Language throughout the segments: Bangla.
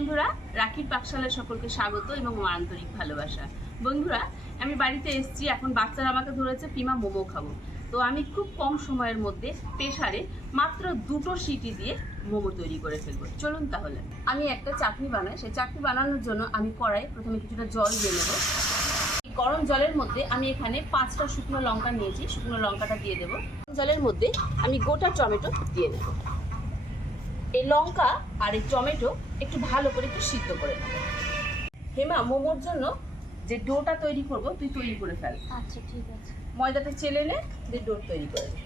বন্ধুরা, রাখির পাকশালায় সকলকে স্বাগত এবং আন্তরিক ভালোবাসা। বন্ধুরা, আমি বাড়িতে এসেছি, এখন বাচ্চারা আমাকে ধরেছে পিমা মোমো খাবো। তো আমি খুব কম সময়ের মধ্যে প্রেসারে মাত্র 2টো সিটি দিয়ে মোমো তৈরি করে ফেলবো। চলুন তাহলে। আমি একটা চাটনি বানাই, সেই চাটনি বানানোর জন্য আমি কড়াই প্রথমে কিছুটা জল দিয়ে নেবো। গরম জলের মধ্যে আমি এখানে 5টা শুকনো লঙ্কা নিয়েছি, শুকনো লঙ্কাটা দিয়ে দেবো। জলের মধ্যে আমি গোটা টমেটো দিয়ে নেব। এই লঙ্কা আর এই টমেটো একটু ভালো করে একটু সিদ্ধ করে নেব। হেমা, মোমোর জন্য যে ডোটা তৈরি করব তুই তৈরি করে ফেল। আচ্ছা, ঠিক আছে। ময়দাটা চেলে নে, দিয়ে ডো তৈরি করে নে।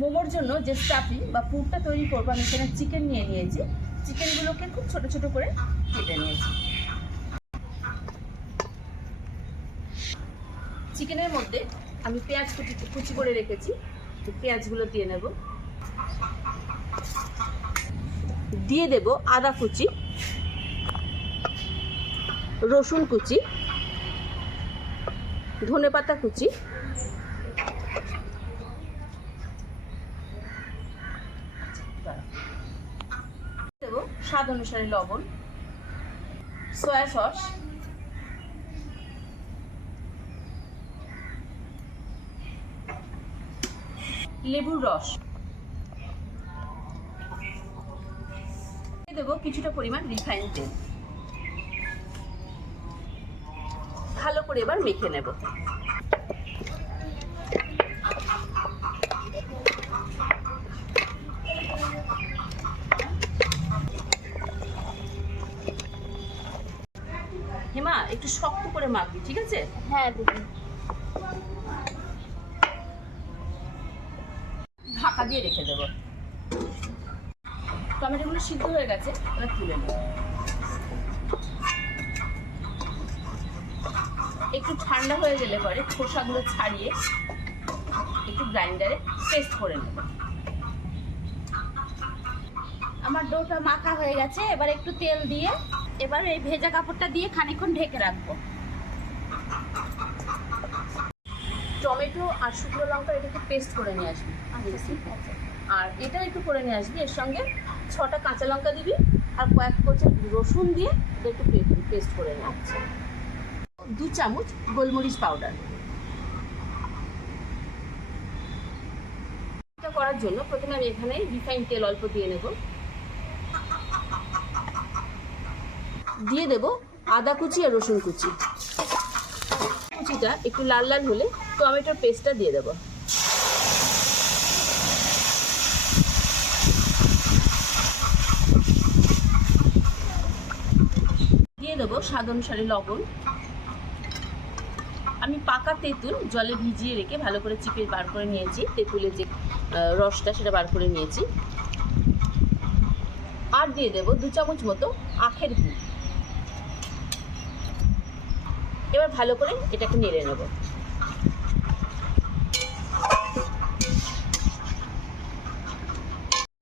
মোমোর জন্য যে স্টাফিং বা পুরটা তৈরি করবো, আমি এখানে চিকেন নিয়ে নিয়েছি। চিকেনগুলোকে খুব ছোট ছোট করে কেটে নিয়েছি। চিকেনের মধ্যে আমি পেঁয়াজ কুচি করে রেখেছি, পেঁয়াজগুলো দিয়ে নেব। দিয়ে দেব আদা কুচি, রসুন কুচি, ধনেপাতা কুচি, দেব স্বাদ অনুসারে লবণ, সয়া সস, লেবুর রস, দেব কিছুটা পরিমাণ রিফাইন তেল। ভালো করে এবার মেখে নেব। হেমা, একটু শক্ত করে মাখবি, ঠিক আছে? হ্যাঁ দিদি। ঢাকা দিয়ে রেখে দেবো। টমেটোগুলো সিদ্ধ হয়ে গেছে, এবার তুলে নেব। একটু ঠান্ডা হয়ে গেলে পরে খোসাগুলো ছাড়িয়ে একটু গ্রাইন্ডারে পেস্ট করে নেব। আমার ডোটা মাখা হয়ে গেছে, এবার একটু তেল দিয়ে এবার এই ভেজা কাপড়টা দিয়ে খানিকক্ষণ ঢেকে রাখবো। টমেটো আর শুকনো লঙ্কা এটাকে পেস্ট করে নিয়ে আসবি। ঠিক আছে। আর এটা একটু করে নিয়ে আসবি। এর সঙ্গে 6টা কাঁচা লঙ্কা দিবি আর কয়েক কোচা রসুন দিয়ে এটা একটু পেস্ট করে নিয়ে। আচ্ছা। 2 চামচ গোলমরিচ পাউডার। এটা করার জন্য প্রথমে আমি এখানে রিফাইন তেল অল্প দিয়ে নেব। দিয়ে দেব আদা কুচি আর রসুন কুচি। কুচিটা একটু লাল লাল হলে টমেটোর পেস্টটা দিয়ে দেব। দিয়ে দেবো স্বাদ অনুসারে লবণ। আমি পাকা তেঁতুল জলে ভিজিয়ে রেখে ভালো করে চিপে বার করে নিয়েছি। তেঁতুলের যে রসটা সেটা বার করে নিয়েছি। আর দিয়ে দেবো 2 চামচ মতো আখের গুড়। এবার ভালো করে এটাকে নেড়ে নেব।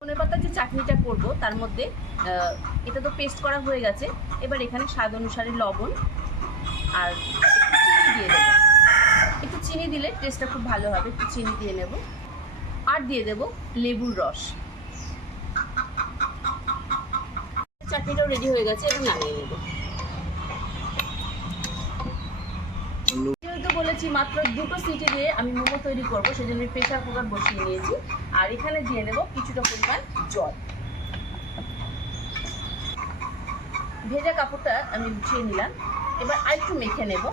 ধনেপাতার যে চাটনিটা করব তার মধ্যে এটা তো পেস্ট করা হয়ে গেছে। এবার এখানে স্বাদ অনুসারে লবণ আর একটু চিনি দিয়ে দেবো। একটু চিনি দিলে টেস্টটা খুব ভালো হবে, একটু চিনি দিয়ে নেব। আর দিয়ে দেব লেবুর রস। চাটনিটাও রেডি হয়ে গেছে, এবার নামিয়ে নেব। যেহেতু বলেছি মাত্র 2টো সিটি দিয়ে আমি মোমো তৈরি করবো, সেজন্য আমি প্রেসার কুকার বসিয়ে নিয়েছি। আর এখানে দিয়ে দেব কিছুটা পরিমাণ জল। ভেজা কাপড়টা আমি উঠিয়ে নিলাম। এবার আরেকটু মেখে নেব।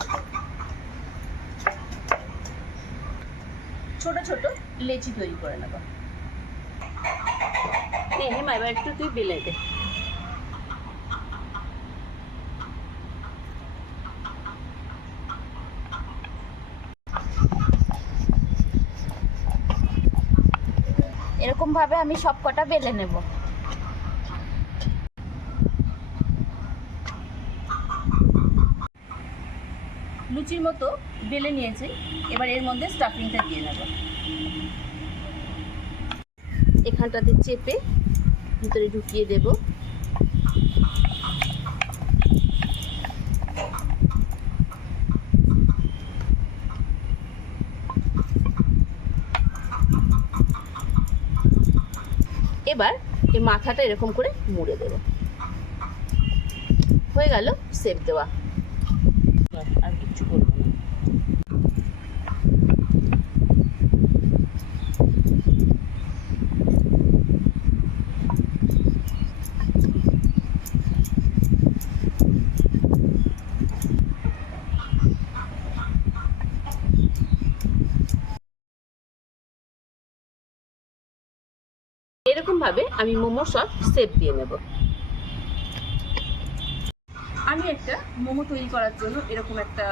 ছোট ছোট লেচি তৈরি করে নেব। হেমা, এবার একটু তুই বেলে দে। এরকম ভাবে আমি সব কটা বেলে নেব। লুচির মতো বেলে নিয়েছি। এবার এর মধ্যে স্টাফিংটা দিয়ে নেব। এখানটাতে চেপে ভিতরে ঢুকিয়ে দেব। এবার এই মাথাটা এরকম করে মুড়ে দেব। হয়ে গেল শেপ দেওয়া, আর কিচ্ছু করবো না। এরকম ভাবে আমি মোমো সব শেপ দিয়ে নেব। আমি একটা মোমো তৈরি করার জন্য এরকম একটা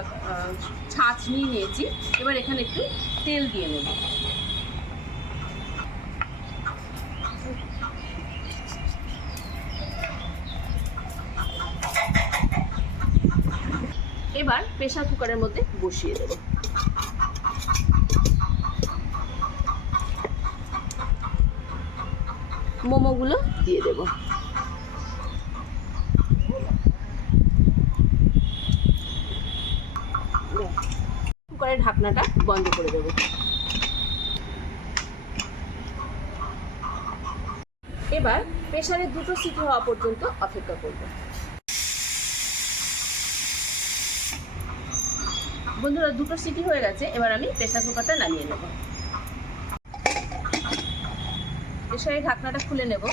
ছাঁচ নিয়ে নিয়েছি। এবার এখানে একটু তেল দিয়ে নেব। এবার প্রেসার কুকারের মধ্যে বসিয়ে দেব। মোমোগুলো দিয়ে দেব। কুকারের ঢাকনাটা বন্ধ করে দেব। এবার প্রেসারের 2টো সিটি হওয়া পর্যন্ত অপেক্ষা করব। বন্ধুরা 2টো সিটি হয়ে গেছে, এবার আমি প্রেসার কুকারটা নামিয়ে নেব। প্রেসারের ঢাকনাটা খুলে নেব।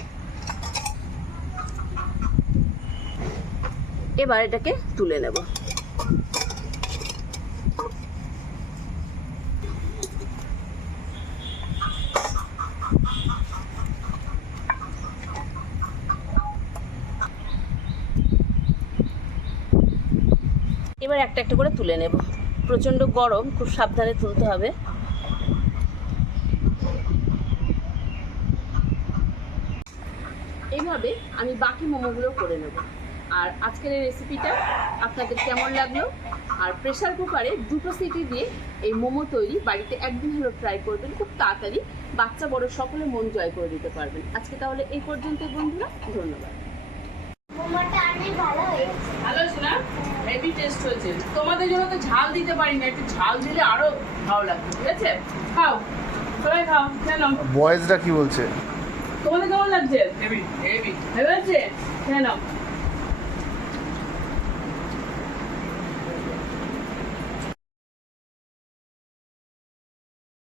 এবার এটাকে তুলে নেব। এবার একটা একটা করে তুলে নেব। প্রচণ্ড গরম, খুব সাবধানে তুলতে হবে। এইভাবে আমি বাকি মোমোগুলো করে নেব। আর আজকের এই রেসিপিটা আপনাদের কেমন লাগলো? আর প্রেসার কুকারে 2টো সিটি দিয়ে এই মোমো তৈরি বাড়িতে একদিন হলো ট্রাই করবেন, খুব তাড়াতাড়ি বাচ্চা বড় সকলে মন জয় করে দিতে পারবেন। আজকে তাহলে এই পর্যন্তই বন্ধুরা, ধন্যবাদ। মোমোটা অনেক ভালো হয়েছে। ভালো আছে না? হেভি টেস্ট হয়েছে। তোমাদের জন্য তো ঝাল দিতে পারি না, একটু ঝাল দিলে আরো ভালো লাগবে। ঠিক আছে, খাও, সবাই খাও। কেন বয়েজরা কি বলছে? তোমাদের কেমন লাগছে? হেভি হেভি লাগছে। কেন?